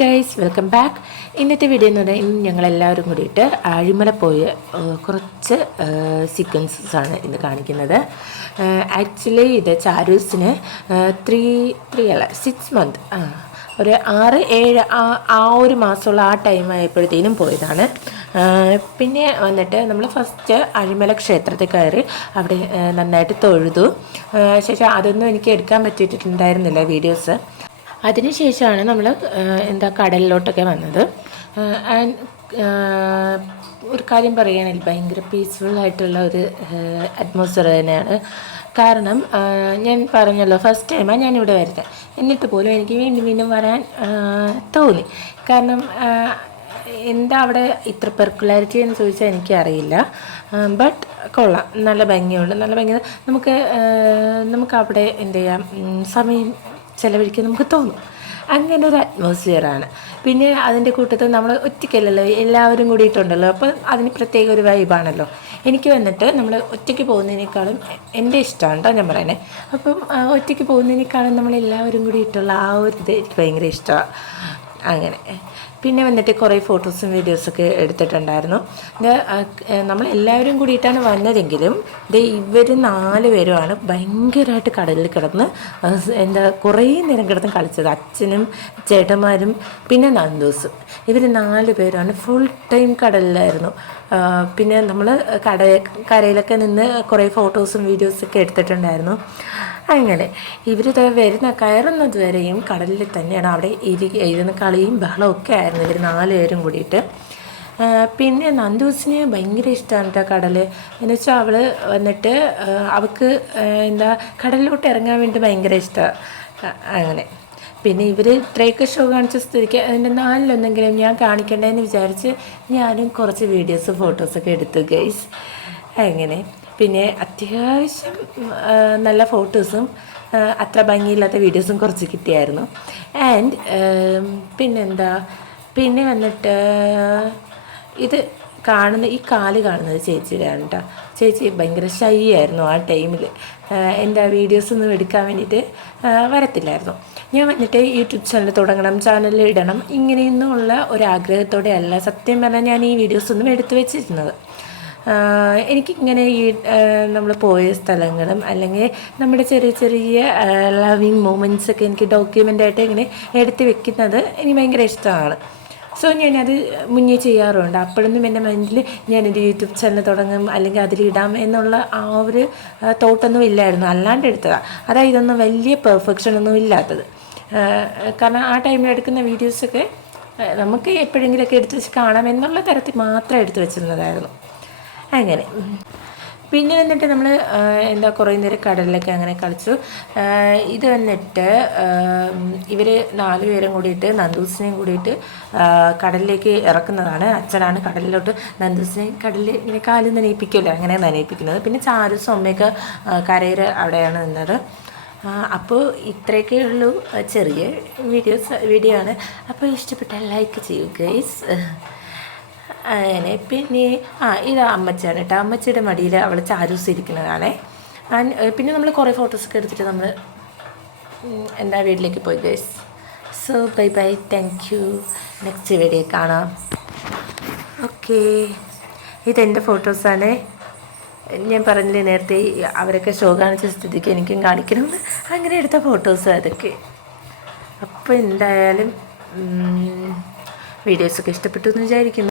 Guys, welcome back. ഇന്നത്തെ video എന്ന് പറഞ്ഞാൽ ഇന്ന് ഞങ്ങളെല്ലാവരും കൂടിയിട്ട് ആഴിമല പോയ കുറച്ച് സീക്വൻസസാണ് ഇന്ന് കാണിക്കുന്നത്. ആക്ച്വലി ഇത് ചാരൂസിന് 6 മന്ത് ഒരു 6-7 ആ ഒരു മാസമുള്ള ആ ടൈം ആയപ്പോഴത്തേനും പോയതാണ്. പിന്നെ വന്നിട്ട് നമ്മൾ ഫസ്റ്റ് അഴിമല ക്ഷേത്രത്തിൽ കയറി അവിടെ നന്നായിട്ട് തൊഴുതു. ശേഷം അതൊന്നും എനിക്ക് എടുക്കാൻ പറ്റിയിട്ടുണ്ടായിരുന്നില്ല വീഡിയോസ്. അതിനുശേഷമാണ് നമ്മൾ കടലിലോട്ടൊക്കെ വന്നത്. ആൻഡ് ഒരു കാര്യം പറയുകയാണെങ്കിൽ ഭയങ്കര പീസ്ഫുള്ളായിട്ടുള്ള ഒരു അറ്റ്മോസ്ഫിയർ തന്നെയാണ്. കാരണം ഞാൻ പറഞ്ഞല്ലോ, ഫസ്റ്റ് ടൈമാണ് ഞാനിവിടെ വരുന്നത്. എന്നിട്ട് പോലും എനിക്ക് വീണ്ടും വീണ്ടും വരാൻ തോന്നി. കാരണം എന്താ അവിടെ ഇത്ര പെർക്കുലാരിറ്റി എന്ന് ചോദിച്ചാൽ എനിക്കറിയില്ല. ബട്ട് കൊള്ളാം, നല്ല ഭംഗിയുണ്ട്. നല്ല ഭംഗി നമുക്ക് അവിടെ സമയം ചിലവഴിക്കാൻ നമുക്ക് തോന്നും. അങ്ങനെ ഒരു അറ്റ്മോസ്ഫിയറാണ്. പിന്നെ അതിൻ്റെ കൂട്ടത്തിൽ നമ്മൾ ഒറ്റയ്ക്കല്ലല്ലോ, എല്ലാവരും കൂടിയിട്ടുണ്ടല്ലോ. അപ്പോൾ അതിന് പ്രത്യേക ഒരു വൈബാണല്ലോ. എനിക്ക് വന്നിട്ട് നമ്മൾ ഒറ്റയ്ക്ക് പോകുന്നതിനേക്കാളും എൻ്റെ ഇഷ്ടമാണ് കേട്ടോ ഞാൻ പറയുന്നത്. അപ്പം ഒറ്റയ്ക്ക് പോകുന്നതിനേക്കാളും നമ്മളെല്ലാവരും കൂടിയിട്ടുള്ള ആ ഒരു ഇത് എനിക്ക് ഭയങ്കര ഇഷ്ടമാണ്. അങ്ങനെ പിന്നെ വന്നിട്ട് കുറേ ഫോട്ടോസും വീഡിയോസൊക്കെ എടുത്തിട്ടുണ്ടായിരുന്നു. നമ്മളെല്ലാവരും കൂടിയിട്ടാണ് വന്നതെങ്കിലും ഇവർ 4 പേരുമാണ് ഭയങ്കരമായിട്ട് കടലിൽ കിടന്ന് കുറേ നേരം കിടന്ന് കളിച്ചത്. അച്ഛനും ചേട്ടന്മാരും പിന്നെ നന്ദൂസും, ഇവർ 4 പേരാണ് ഫുൾ ടൈം കടലിലായിരുന്നു. പിന്നെ നമ്മൾ കരയിലൊക്കെ നിന്ന് കുറേ ഫോട്ടോസും വീഡിയോസൊക്കെ എടുത്തിട്ടുണ്ടായിരുന്നു. അങ്ങനെ ഇവരിത് കയറുന്നത് വരെയും കടലിൽ തന്നെയാണ്. അവിടെ ഇരുന്ന് കളിയും ബഹളമൊക്കെ ആയിരുന്നു ഇവർ 4 പേരും കൂടിയിട്ട്. പിന്നെ നന്ദൂസിന് ഭയങ്കര ഇഷ്ടമാണ് കേട്ടോ കടൽ. എന്ന് വെച്ചാൽ അവൾ വന്നിട്ട് അവൾക്ക് കടലിലോട്ട് ഇറങ്ങാൻ വേണ്ടി ഭയങ്കര ഇഷ്ടമാണ്. അങ്ങനെ പിന്നെ ഇവർ ഇത്രയൊക്കെ ഷോ കാണിച്ച സ്ഥിതിക്ക് അതിൻ്റെ 4-1 ഞാൻ കാണിക്കണ്ടേന്ന് വിചാരിച്ച് ഞാനും കുറച്ച് വീഡിയോസ് ഫോട്ടോസൊക്കെ എടുത്തു ഗൈസ്. അങ്ങനെ പിന്നെ അത്യാവശ്യം നല്ല ഫോട്ടോസും അത്ര ഭംഗിയില്ലാത്ത വീഡിയോസും കുറച്ച് കിട്ടിയായിരുന്നു. ആൻഡ് പിന്നെ വന്നിട്ട് ഇത് ഈ കാല് കാണുന്നത് ചേച്ചിയുടെയാണ് കേട്ടോ. ചേച്ചി ഭയങ്കര ഷൈ ആയിരുന്നു ആ ടൈമിൽ. എൻ്റെ വീഡിയോസൊന്നും എടുക്കാൻ വേണ്ടിയിട്ട് വരത്തില്ലായിരുന്നു. ഞാൻ വന്നിട്ട് യൂട്യൂബ് ചാനൽ തുടങ്ങണം, ചാനലിൽ ഇടണം, ഇങ്ങനെയൊന്നുമുള്ള ഒരാഗ്രഹത്തോടെ അല്ല സത്യം പറഞ്ഞാൽ ഞാൻ ഈ വീഡിയോസൊന്നും എടുത്തു വെച്ചിരുന്നത്. എനിക്കിങ്ങനെ ഈ നമ്മൾ പോയ സ്ഥലങ്ങളും അല്ലെങ്കിൽ നമ്മുടെ ചെറിയ ചെറിയ ലവിങ് മൊമെൻറ്റ്സൊക്കെ എനിക്ക് ഡോക്യുമെൻ്റായിട്ട് ഇങ്ങനെ എടുത്ത് വെക്കുന്നത് എനിക്ക് ഭയങ്കര ഇഷ്ടമാണ്. സോ ഞാനത് മുന്നേ ചെയ്യാറുണ്ട്. അപ്പോഴൊന്നും എൻ്റെ മൈൻഡിൽ ഞാനൊരു യൂട്യൂബ് ചാനൽ തുടങ്ങും അല്ലെങ്കിൽ അതിലിടാം എന്നുള്ള ആ ഒരു തോട്ടൊന്നും ഇല്ലായിരുന്നു. അല്ലാണ്ട് എടുത്തതാണ്. അതായത് ഇതൊന്നും വലിയ പെർഫെക്ഷനൊന്നും ഇല്ലാത്തത്. കാരണം ആ ടൈമിൽ എടുക്കുന്ന വീഡിയോസൊക്കെ നമുക്ക് എപ്പോഴെങ്കിലുമൊക്കെ എടുത്ത് വെച്ച് കാണാം എന്നുള്ള തരത്തിൽ മാത്രം എടുത്ത് വെച്ചിരുന്നതായിരുന്നു. അങ്ങനെ പിന്നെ വന്നിട്ട് നമ്മൾ കുറേ നേരം കടലിലൊക്കെ അങ്ങനെ കളിച്ചു. ഇത് വന്നിട്ട് ഇവർ 4 പേരും കൂടിയിട്ട് നന്ദൂസിനെയും കൂടിയിട്ട് കടലിലേക്ക് ഇറക്കുന്നതാണ്. അച്ഛനാണ് കടലിലോട്ട് നന്ദൂസിനെ കടലിൽ ഇങ്ങനെ കാല് നനയിപ്പിക്കുമല്ലോ, അങ്ങനെ നനയിപ്പിക്കുന്നത്. പിന്നെ ചാരൂസും അമ്മയൊക്കെ കരയിൽ അവിടെയാണ് നിന്നത്. അപ്പോൾ ഇത്രയൊക്കെ ഉള്ളൂ, ചെറിയ വീഡിയോ ആണ്. അപ്പോൾ ഇഷ്ടപ്പെട്ടാൽ ലൈക്ക് ചെയ്യൂ ഗൈസ്. അങ്ങനെ പിന്നെ ഇത് അമ്മച്ചാണ് കേട്ടോ. അമ്മച്ചിയുടെ മടിയിൽ അവൾ ചാരൂസ് ഇരിക്കുന്നതാണ്. പിന്നെ നമ്മൾ കുറേ ഫോട്ടോസൊക്കെ എടുത്തിട്ട് നമ്മൾ വീട്ടിലേക്ക് പോയി guys. So bye bye, thank you. Next video കാണാം. ഓക്കേ, ഇതെൻ്റെ ഫോട്ടോസാണ്. ഞാൻ പറഞ്ഞില്ലേ നേരത്തെ അവരൊക്കെ ഷോ കാണിച്ച സ്ഥിതിക്ക് എനിക്കും കാണിക്കണമെന്ന്, അങ്ങനെ എടുത്ത ഫോട്ടോസ് അതൊക്കെ. അപ്പോൾ എന്തായാലും വീഡിയോസൊക്കെ ഇഷ്ടപ്പെട്ടു എന്ന് വിചാരിക്കുന്നു.